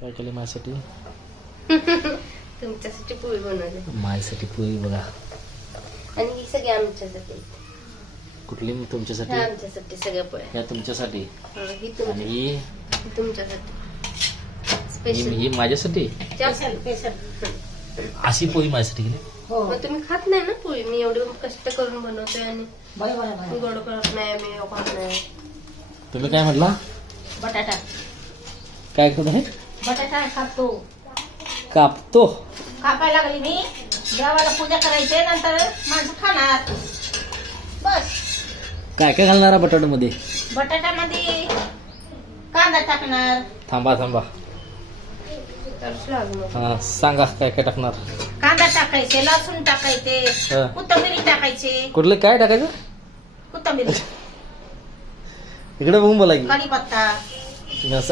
काय केलं माझ्यासाठी? तुमच्यासाठी पोळी बनवली माझ्यासाठी पोळी बघा. आणि ही सगळी आमच्यासाठी. कुठली तुमच्यासाठी? ह्या आमच्यासाठी सगळ्या पोळ्या. ह्या तुमच्यासाठी ही आणि ही तुमच्यासाठी स्पेशल. ही माझ्यासाठी. अशी पोळी माझ्यासाठी गेली. मग तुम्ही खात नाही ना पोळी. मी एवढे कष्ट करून बनवतोय आणि गोड करत नाही मी खात नाही. तुम्ही काय म्हटला? बटाटा काय करत आहे? बटाटा कापतो. कापतो. कापायला लागली मी. देवाला पूजा करायची नंतर माणसं खाणार. बस. काय काय घालणार आहे बटाट्यामध्ये? बटाट्यामध्ये कांदा टाकणार. थांबा थांबा. हा सांगा काय काय टाकणार? कांदा टाकायचे, लसूण टाकायचे, हा. कोथिंबीर टाकायचे. कुठलं काय टाकायचं? कोथिंबीर, इकडे बघून बोला की. कढीपत्ता,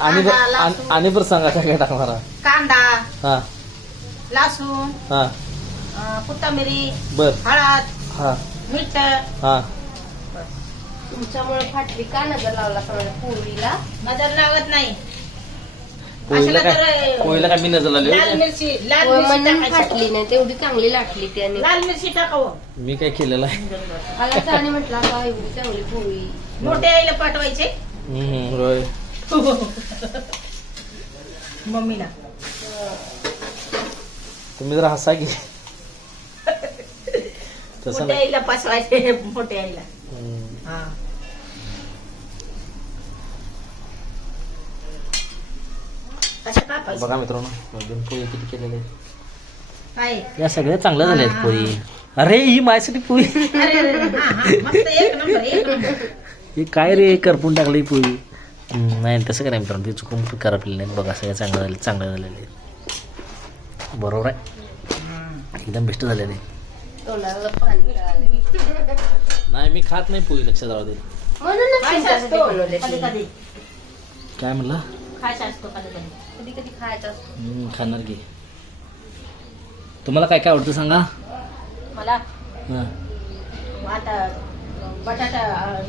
आणि कांदा, लसूण. आणि बरं सांगा काय काय टाकणार आहे? कांदा, हा लसूण, हा कोथिंबीर, बर हळद, हा मीठ. हा. तुमच्यामुळे फाटली का नजर लावला समजा पोळीला? नजर लावत नाही. पोळीला अशाला काय तर पोळीला काय मी नजर लाल लावली? मिरची, लाल म्हणून मिरची फाटली टाकायची. नाही. तेवढी चांगली लाटली त्याने. लाल मिरची टाकावं. मी काय केलेलं आहे? आला आणि म्हटला का एवढी चांगली पोळी. मोठ्या आईला पाठवायचे, रोय. मम्मीला. तुम्ही जरा हसा की. तसं मोठ्या नाही. आईला पाठवायचे, मोठ्या आईला. हा. असं कापायचं. बघा मित्रांनो अजून पोळी किती केलेले आहेत. काय? या सगळ्या चांगल्या झाल्या आहेत पोळी. अरे ही माझ्यासाठी पोळी. अरे, हा, हा. मस्त एक नंबर, एक नंबर. हे काय रे करपून टाकली पोळी. नाही तसं काय नाही मित्रांनो. ते चुकून करपलेले नाहीत. बघा सगळ्या चांगल्या झालेले आहेत. बरोबर आहे. एकदम बेस्ट झालेले. तोंडाला पाणी गळालं. नाही मी खात नाही पोळी. लक्षात राहू दे. म्हणूनच खायचं तुमच्यासाठी असतो बनवले. कधी कधी. काय म्हणला? खायचं असतो कधी कधी. कधी कधी खायचं असतं. खाणार की. तुम्हाला काय काय आवडतं सांगा? मला हा. आता बटाटा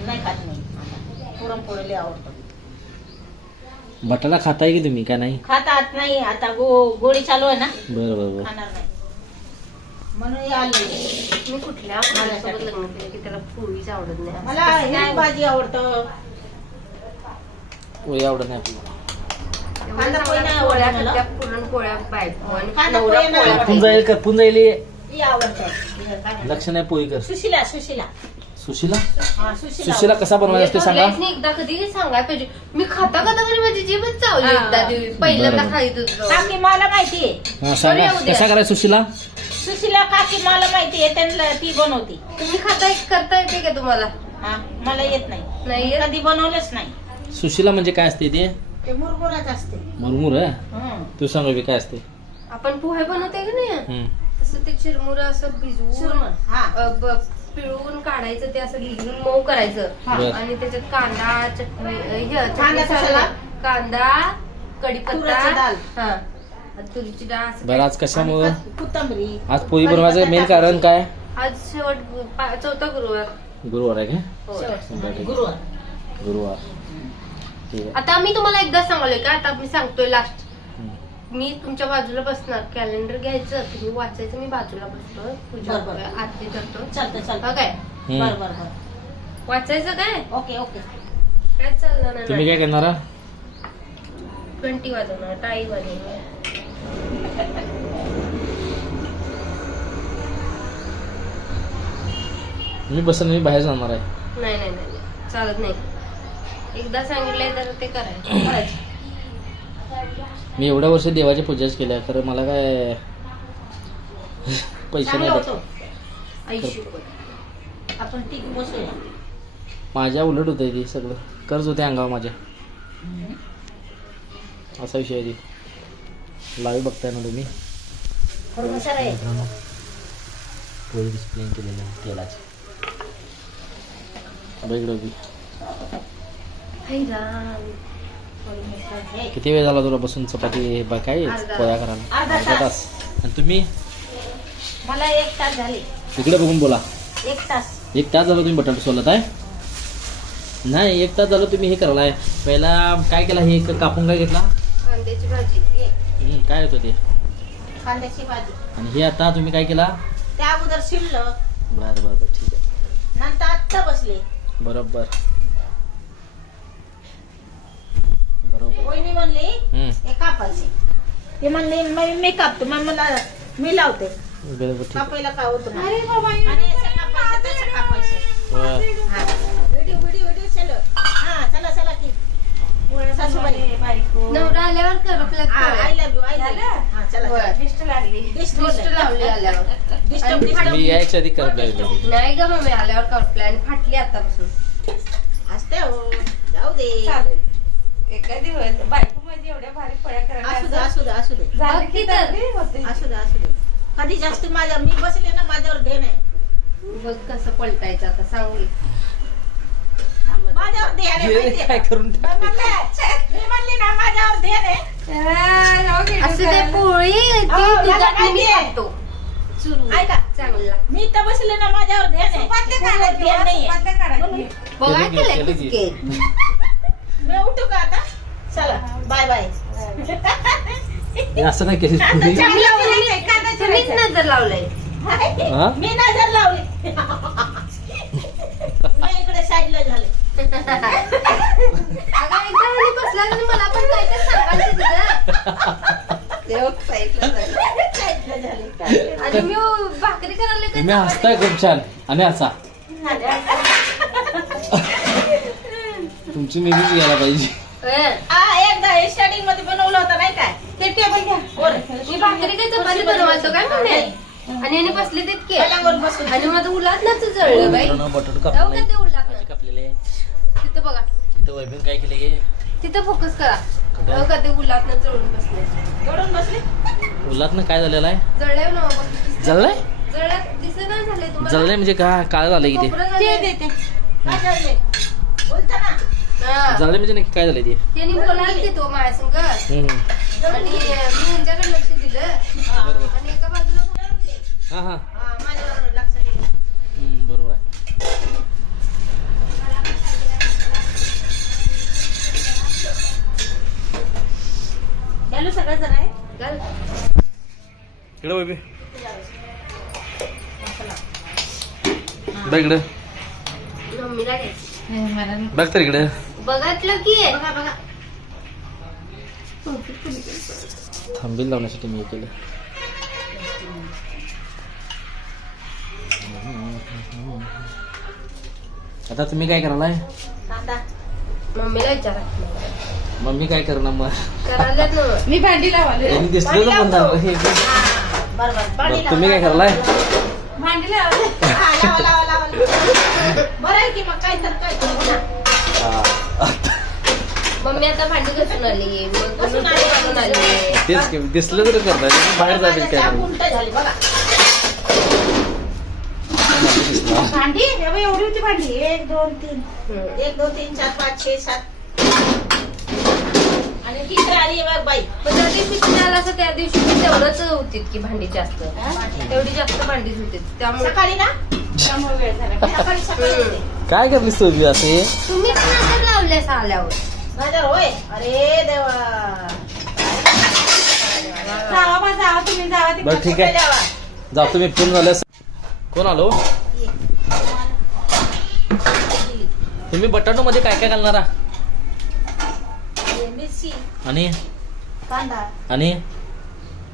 नाही खात नाही. आता पुरणपोळी आवडतं. बटाटा खाताय की तुम्ही काय नाही? खातात नाही. आता गोळी चालू आहे ना, बरं बरं बरं. खाणार नाही म्हणून आले. मी कुठल्या मुलासोबत लग्न केलं की त्याला पोळीच आवडत नाही. मला ही भाजी आवडतं. पोळी आवडत नाही आपल्याला. एवढ्या चांगल्या पोळ्या करत्या, पुरणपोळ्या बायको आणि कांदा नवरा पोळ्या नाही पोळ्या आवडत. करपून जाईल. ही आवडतं. लक्ष नाही पोळी कर. सुशिला, सुशिला. सुशीला. हा, सुशिला. सुशीला कसा बनवायचा असते सांगा? करते. एकदा कधी सांगायला पाहिजे. मी खाता तरी माझी जीभच चावली. एकदा पहिल्यांदा बरं. खाईत होतो. काकी मला माहितीये. हा सांगा बरं, उद्या. कसा करायचा सुशीला? सुशिला काकी मला माहितीये. त्यांना ती बनवते. तुम्ही करता येते का तुम्हाला? हा, मला येत नाही. नाही येत? कधी बनवलंच नाही. सुशीला म्हणजे काय असते ते? ते मुरमुराच असते. मुरमुर आहे. हं. तू सांग बी काय असते? आपण पोहे बनवते का नाही हम्म. तसं ते चिरमुर असं भिजवून सुरमई. हा. पिळवून काढायचं. ते असं भिजवून मऊ करायचं. हा. बरं. आणि त्याच्यात कांदा चटणी कांदा कशाला? कांदा तुरीची कढीपत्ता डाळ. हा तुरीची डाळ असं बरं आज कशामुळं? कोथिंबीर. आज पोळी बनवायचं मेन कारण काय? आज शेवट चौथा गुरुवार. गुरुवार आहे का? हो. गुरुवार. गुरुवार. ठीक आहे. आता मी तुम्हाला एकदा सांगलोय का आता मी सांगतोय लास्ट. हम्म. मी तुमच्या बाजूला बसणार. कॅलेंडर घ्यायचं तुम्ही वाचायचं. मी बाजूला बसतो. पूजा बरं, बरं. आरती करतो. चालतं चालतं. काय हम्म. बर बर बर. वाचायचं काय ओके ओके. काय चाललं तुम्ही नाही. काय करणार? 20 वाजवणार. टाळी वाजवणार. मी बसन मी बाहेर जाणार आहे. नाही नाही नाही नाही. चालत नाही. एकदा सांगितलंय तर ते करायचं. मी एवढ्या वर्ष देवाची पूजाच केल्या खरं मला काय पैसे चांगलं नाही होतं. भेटत. आयुष्य आपण टीक बसूया. माझ्या उलट होतंय ते सगळं. कर्ज होते अंगावर माझ्या. असा विषय आहे ती. लाईव्ह बघताय ना तुम्ही? हुशार आहे. मित्रांनो पोळी डिस्प्ले केलेली आहे तेलाची. वेगळं बी. हाय राम. किती वेळ झाला तुला बसून चपाती काय अर्धा. पोळ्या करायला? अर्धा अर्धा तास. आणि तुम्ही मला 1 तास झाले. इकडे बघून बोला. 1 तास. 1 तास झालं तुम्ही बटाटा सोलत आहे? नाही 1 तास झालं तुम्ही हे करायला. पहिला काय केला? हे कापून काय घेतला? कांद्याची भाजी. काय होतं ते? कांद्याची भाजी. आणि हे आता तुम्ही काय केला? त्या अगोदर शिरलं, बर बर बर ठीक आहे. नंतर आत्ता बसले. बरोबर बरोबर. वहिनी म्हणली हम्म. हे कापायचे. ते म्हणले मी कापतो. मग मला मी लावते. बरोबर ठीक आहे. कापायला काय होतं नाही. आणि असं कापायचं, तसं कापायचं. वा. हा. व्हिडिओ चलो. हा चला चला की सासूबाई नवरा आल्यावर करू I love you. हा चला चला. दिष्ट लावली आल्यावर. मी यायच्या आधी करपला नाही ग मम्मी आल्यावर करपल्या आणि फाटली आतापासून. असते हो. जाऊ दे. एका दिवस बायको मध्ये एवढ्या भारी फळ्या असू दे करायला असू दे असू दे झालं बघ की की तर. असू दे असू दे. कधी जास्त माझ्या मी बसले ना माझ्यावर ध्यान आहे. बघ कसं पलटायचं आता सांगू. माझ्यावर ध्यान आहे माहितीये काय का? करून मी म्हणली ना माझ्यावर ध्यान आहे. असं ते पोळी ती हो, मला दुधात मी माहितीये. खातो. चुरू. ऐका. चांगला. मी तर बसले ना माझ्यावर ध्यान आहे. माझ्यावर ध्यान नाहीये. बघा केलं केलंय की. कुचके. मी उठू का आता? चला बाय बाय. असं नाही केली तुम्ही. तुम्हीच नजर लावलंय. हा? मी नजर लावली. मी इकडे साईडला झाले. अगं एकदा ह्याने बसला आणि मला पण काय ते सांगायचं तुझं. साईडला झाले. आणि मी भाकरी करायला काय तुम्ही हसताय खूप छान आणि हसा. तुमची नेहमीच घ्यायला पाहिजे. एकदा स्टार्टिंग मध्ये बनवलं होतं नाही काय ते टेबल घ्या वर. मी भाकरी काय चपाती बनवायचो काय म्हणे आणि याने बसले तितके त्याच्यावर बसून. आणि माझं उलातनाच जळलं बाई. मित्रांनो, बटाटो जाऊ कापले का ते उलातनं? भाजी कापलेले. तिथं बघा इथं वैभव काय केले हे तिथं फोकस करा. कुठं? जाऊ का ते उलातनं जळून बसले. जोडून बसले. उलातनं काय झालेलं आहे? जळलंय ना बाबा. जळलंय? जळल्यात दिसेना झालंय तुम्हाला. जळलंय म्हणजे काय काय झालंय की कोपरं झालंय. काय झाले बोलता ना. हा. जळलंय म्हणजे नक्की काय झालंय ते? त्यांनी बोलायला ते तो माझ्या संग आणि हम्म. मी यांच्याकडे लक्ष दिलं आणि एका बाजूला हा हा माझ्यावर लक्ष दिलं. बरोबर आहे. चालू सगळं जण आहे. घाल. इकडे वैभव बघ इकडे मम्मीला घ्यायचं. बघ तर इकडे. बघितलं की बघा बघा. थांबील लावण्यासाठी मी हे केलं. आता तुम्ही काय करणार? कांदा. मम्मीला विचारा मम्मी काय करणार मग? करायला ना मी भांडी लावाले त्यांनी दिसलं तर पण झालं. हे बरोबर पाणी बरं, तुम्ही काय करलाय? भांडी लावले लावा लावा लावा. बरं आहे की मग काय तर काय तर ना. मम्मी आता भांडी घासून आली मग घासून तुम्ही आली. काढून आली. तेच की, दिसलं तर करताय बाहेर जाईल काय चहा नाही. उलटं झाली बघा. दिसलं. भांडी एवढी होती भांडी. 1 2 3 1 2 3 4 5 6 7 आणि ती आली बघ बाई. पण त्या दिवशी तुम्ही आला असं त्या दिवशी मी तेवढंच होती की भांडी जास्त तेवढी जास्त भांडीच होती त्यामुळे सकाळी ना त्यामुळे वेळ झाला सकाळी सकाळी होते. काय करलीस तुम्ही असे? तुम्ही पण नजर लावल्यास आल्यावर नजर होय. अरे देवा. जावा बा, जावा तुम्ही जावा बरं तिकडे. ठीक आहे, देवा. जातो मी. फोन झालं. कोण आलो? तुम्ही बटाटो मध्ये काय काय घालणारा? मिरची आणि कांदा आणि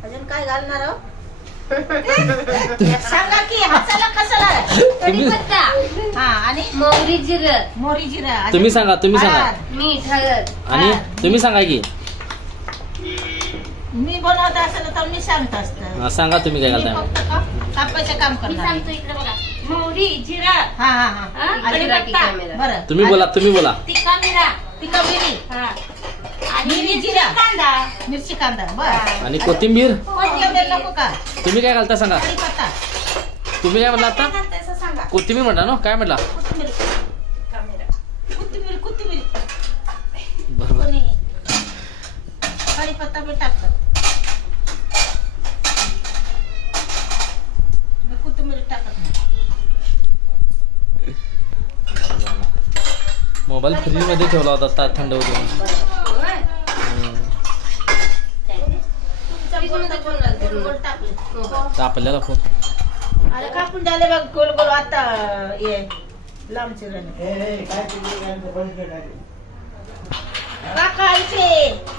अजून काय घालणार आहो? सांगा की हसायला कशाला? कढीपत्ता हा आणि मोहरी जिरं मोहरी जिरा अजून तुम्ही सांगा, तुम्ही सांगा. हळद. मीठ हळद आणि तुम्ही सांगा की. मी बनवत असेल तर मी सांगत असतं. हा, सांगा तुम्ही काय मी घालताय. फक्त कापायचं काम मी करणार. सांगतो इकडे बघा मोहरी जिरा हा हा हा हा? आणि जिरा की पत्ता. कॅमेरा? बरं तुम्ही बोला, तुम्ही बोला. तिखा मिरा तिखा मिरी हा आणि मिरी जिरा कांदा मिरची कांदा बरं. आणि कोथिंबीर. कोथिंबीर नको का? तुम्ही काय घालता सांगा. कढीपत्ता. तुम्ही काय म्हणला आता? घालतायचं सांगा कोथिंबीर म्हणला ना? काय म्हणला? कोथिंबीर कामेरा कोथिंबीर कोथिंबीर बरोबर. कोणी कढीपत्ता बी टाकतात. मी कोथिंबीर टाकत नाही. मोबाईल फ्रीज मध्ये ठेवला होता, थंड होतो. बरं. हम्म. फ्रीजमध्ये गोल ठेवून गोल टाकले तर आपल्याला फोन अरे कापून झाले बघ गोल गोल आता ये लांब चिरले काका इकडे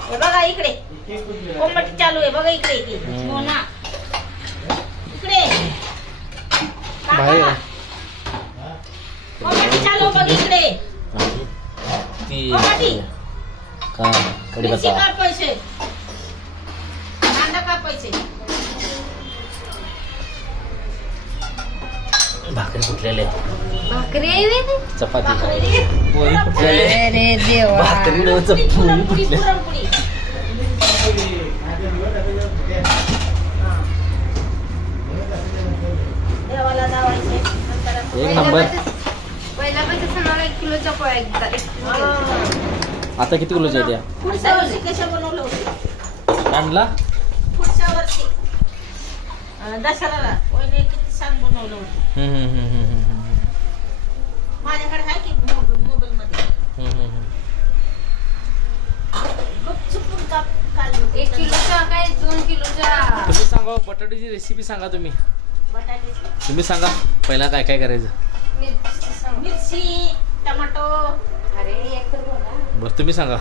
हे बघा इकडे कोंबट चालू आहे बघा इकडे हो ना इकडे बाहेर कोंबट चालू बघ इकडे ती कोंबटी का मिरची कढीपत्ता कापायचे कांदा कापायचे भाकरी फुटलेले भाकरी आहे व्हय ती? चपाती भाकरी. पोळी फुटलेले अरे देवा भाकरी नव्हतं, पोळी पुरणपोळी फुटले पुरणपोळी देवाला लावायचे नंतर एक नंबर. पहिल्या पैसे सणाला 1 किलोच्या पोळ्या एकदा 1 किलो आता किती किलोच्या द्या पुढच्या वर्षी कशा बनवलं होतं आणला पुढच्या वर्षी दसऱ्याला वहिनी किती छान बनवलं होतं माझ्याकडे आहे की मोबाईल मध्ये गुपचूप काढली होती. 1 किलोच्या काय 2 किलोच्या तुम्ही सांगा बटाट्याची रेसिपी सांगा तुम्ही बटाट्याची तुम्ही सांगा पहिला काय काय करायचं मिरची सांग. मिरची टमाटो अरे एक तर बोला बरं तुम्ही सांगा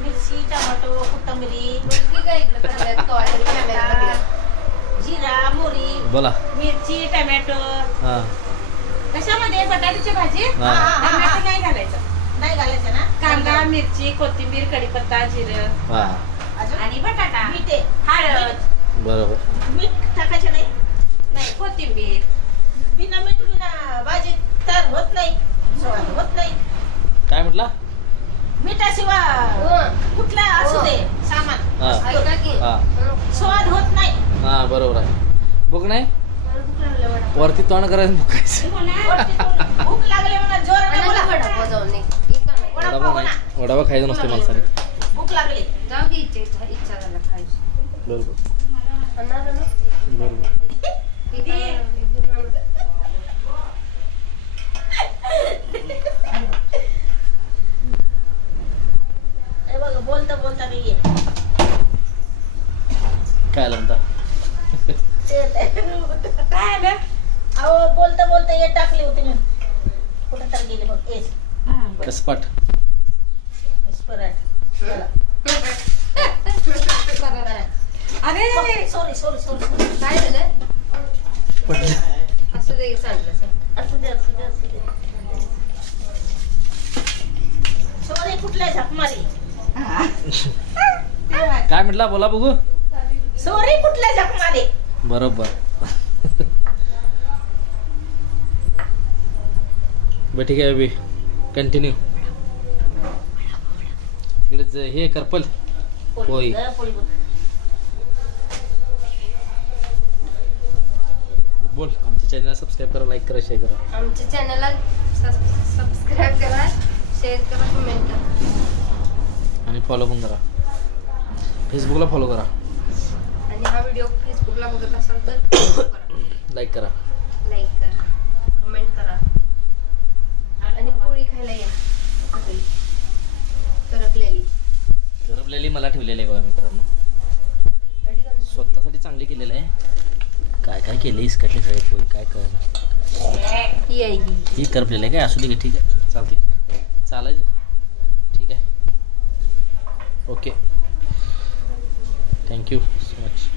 मिरची टमाटो कोथिंबीर मुलगी काय इकडे करण्यात कॉल कॅमेरा जिरा मोहरी बोला मिरची टमॅटो हां कशामध्ये बटाट्याची भाजी हां टमाटर नाही घालायचं नाही घालायचं ना कांदा मिरची कोथिंबीर कढीपत्ता जिरं हां अजून आणि बटाटा मीठ आहे. हळद बरोबर मीठ टाकायचं नाही नाही कोथिंबीर बिना मीठ बिना भाजी तयार होत नाही स्वाद होत नाही काय म्हटला मिठाशिवाय कुठला असू दे सामान हां ऐका की हां स्वाद होत नाही हां बरोबर आहे बुक नाही वरती तोंड करायचं बुकायचं वरती तोंड भूक लागली म्हणा जोराने बोला वडापाव जाऊन एक नाही वडापाव नाही वडापाव खायचं नसते माणसाने भूक लागली जाऊ की इच्छा झाला खायची बरोबर आणणार ना बरोबर हे बघ बोलता बोलता मी ये काय म्हणता काय आलं अहो बोलता बोलता ये टाकली होती मी कुठं तर गेली बघ एस कसपाट पराठ अरे सॉरी सॉरी सॉरी काय झालं पटलं असं ते सांगलं सर असू दे असू दे असू दे सॉरी कुठल्या झकमारी काय म्हटला बोला बघू सॉरी कुठल्या झकमारी बरोबर बरं ठीक आहे बी कंटिन्यू तिकडेच हे करपल होय. पोळी बोल आमच्या चॅनलला सबस्क्राईब करा लाईक करा शेअर करा आमच्या चॅनलला सबस्क्राईब करा शेअर करा कमेंट करा आणि फॉलो पण करा फेसबुकला फॉलो करा आणि हा व्हिडिओ फेसबुकला बघत असाल तर follow करा लाईक करा लाईक करा कमेंट करा आणि पोळी खायला या सकाळी करपलेली करपलेली मला ठेवलेली आहे बघा मित्रांनो कढी घालून स्वतःसाठी चांगली केलेलं आहे काय काय केलं इसकटले सगळे पोळी काय कळलं ही आहे ही ही करपलेलं आहे काय असू दे की ठीक आहे चालते चालायचं ठीक आहे ओके थँक्यू सो मच